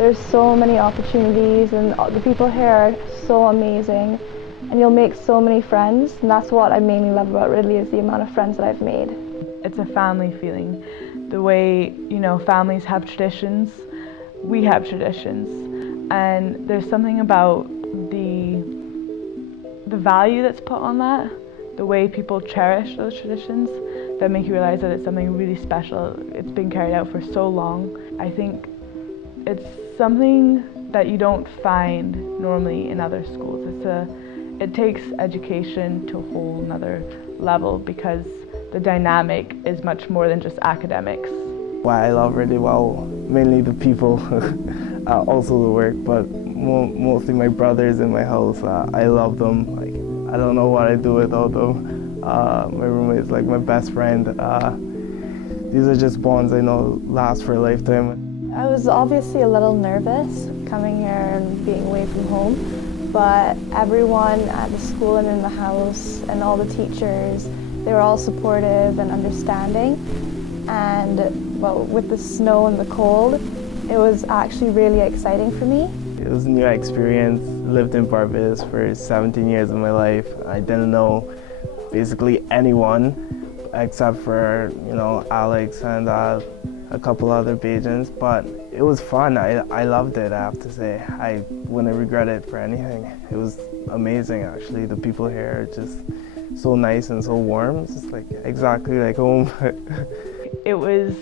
There's so many opportunities and the people here are so amazing and you'll make so many friends, and that's what I mainly love about Ridley is the amount of friends that I've made. It's a family feeling. The way, families have traditions, we have traditions. And there's something about the value that's put on that, the way people cherish those traditions, that make you realize that it's something really special. It's been carried out for so long. I think it's something that you don't find normally in other schools. It takes education to a whole nother level because the dynamic is much more than just academics. Why I love Ridley, well, mainly the people, also the work, but mostly my brothers in my house. I love them. Like, I don't know what I'd do without them. My roommate's like my best friend. These are just bonds I know last for a lifetime. I was obviously a little nervous coming here and being away from home, but everyone at the school and in the house and all the teachers, they were all supportive and understanding. And well, with the snow and the cold, it was actually really exciting for me. It was a new experience. Lived in Barbados for 17 years of my life. I didn't know basically anyone except for, Alex and a couple other Bajans, but it was fun. I loved it, I have to say. I wouldn't regret it for anything. It was amazing, actually. The people here are just so nice and so warm. It's just like exactly like home. It was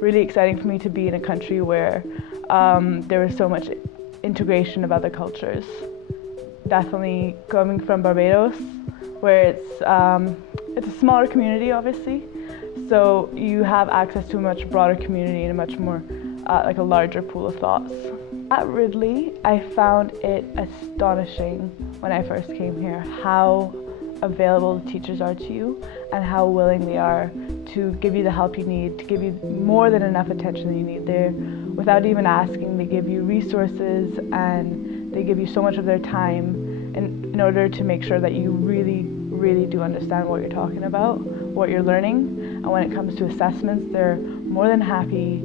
really exciting for me to be in a country where there was so much integration of other cultures. Definitely coming from Barbados, where it's a smaller community, obviously, so you have access to a much broader community and a much more like a larger pool of thoughts. At Ridley, I found it astonishing when I first came here how available the teachers are to you and how willing they are to give you the help you need, to give you more than enough attention that you need there. Without even asking, they give you resources and they give you so much of their time in order to make sure that you really, really do understand what you're talking about, what you're learning. And when it comes to assessments, they're more than happy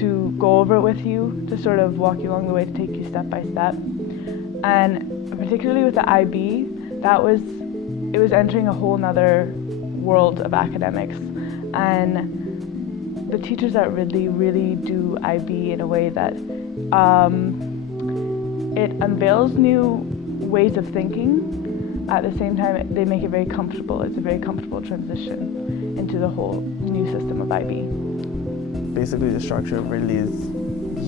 to go over it with you, to sort of walk you along the way, to take you step by step. And particularly with the IB, it was entering a whole nother world of academics. And the teachers at Ridley really do IB in a way that it unveils new ways of thinking. At the same time, they make it very comfortable. It's a very comfortable transition into the whole new system of IB. Basically, the structure of Ridley is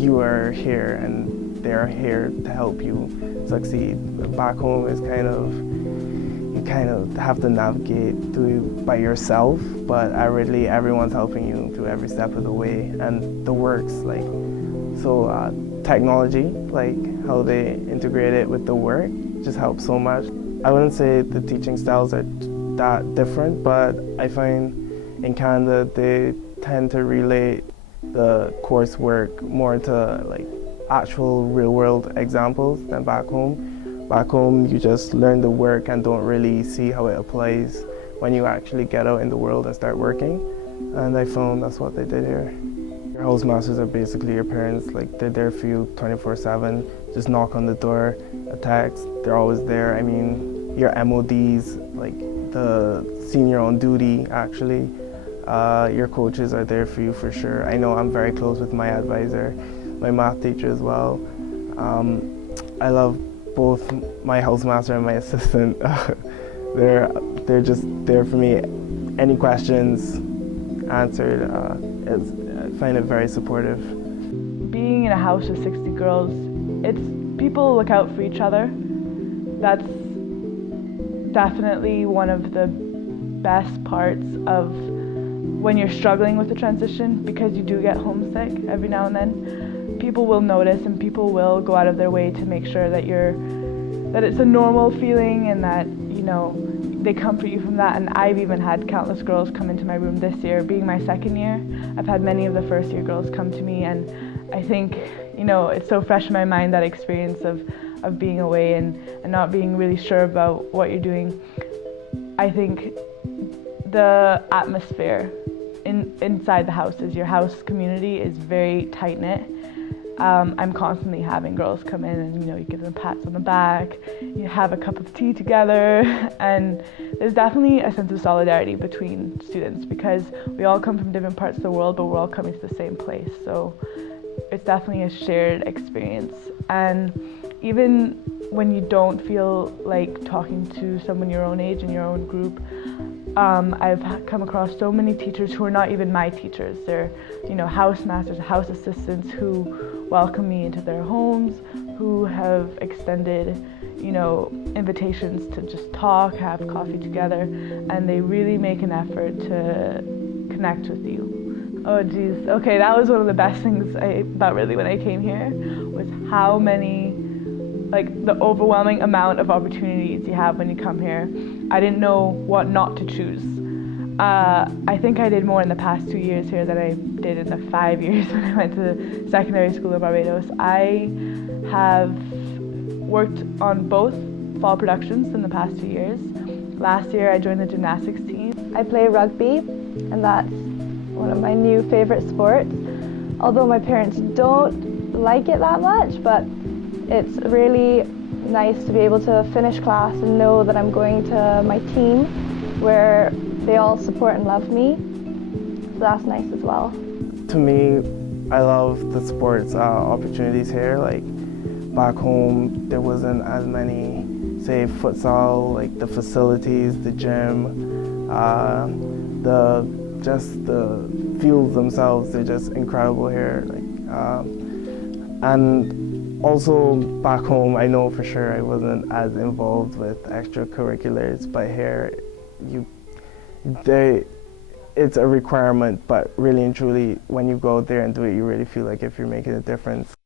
you are here and they're here to help you succeed. Back home is you kind of have to navigate through by yourself, but at Ridley, everyone's helping you through every step of the way. And the works, technology, like how they integrate it with the work, just helps so much. I wouldn't say the teaching styles are that different, but I find in Canada they tend to relate the coursework more to actual real-world examples than back home. Back home, you just learn the work and don't really see how it applies when you actually get out in the world and start working. And I found that's what they did here. Your house-masters are basically your parents. They're there for you 24/7. Just knock on the door, a text, they're always there. I mean, your MODs, the senior on duty, actually. Your coaches are there for you for sure. I know I'm very close with my advisor, my math teacher as well. I love both my housemaster and my assistant. They're just there for me. Any questions answered. I find it very supportive. Being in a house with 60 girls, people look out for each other. That's definitely one of the best parts of when you're struggling with the transition, because you do get homesick every now and then. People will notice and people will go out of their way to make sure that it's a normal feeling and that, they comfort you from that. And I've even had countless girls come into my room this year. Being my second year, I've had many of the first year girls come to me, and I think, it's so fresh in my mind, that experience of being away and not being really sure about what you're doing. I think the atmosphere inside the houses, your house community is very tight-knit, I'm constantly having girls come in and, you give them pats on the back, you have a cup of tea together, and there's definitely a sense of solidarity between students because we all come from different parts of the world, but we're all coming to the same place. So it's definitely a shared experience. And even when you don't feel like talking to someone your own age in your own group, I've come across so many teachers who are not even my teachers. They're, house masters, house assistants who welcome me into their homes, who have extended, invitations to just talk, have coffee together, and they really make an effort to connect with you. Oh geez, okay, that was one of the best things about Ridley when I came here, was how many, the overwhelming amount of opportunities you have when you come here. I didn't know what not to choose. I think I did more in the past 2 years here than I did in the 5 years when I went to secondary school in Barbados. I have worked on both fall productions in the past 2 years. Last year I joined the gymnastics team. I play rugby, and that's one of my new favorite sports. Although my parents don't like it that much, but it's really nice to be able to finish class and know that I'm going to my team where they all support and love me. So that's nice as well. To me, I love the sports opportunities here. Like back home, there wasn't as many, say, futsal, like the facilities, the gym, the fields themselves, they're just incredible here. And also back home, I know for sure I wasn't as involved with extracurriculars, but here, it's a requirement, but really and truly, when you go out there and do it, you really feel like if you're making a difference.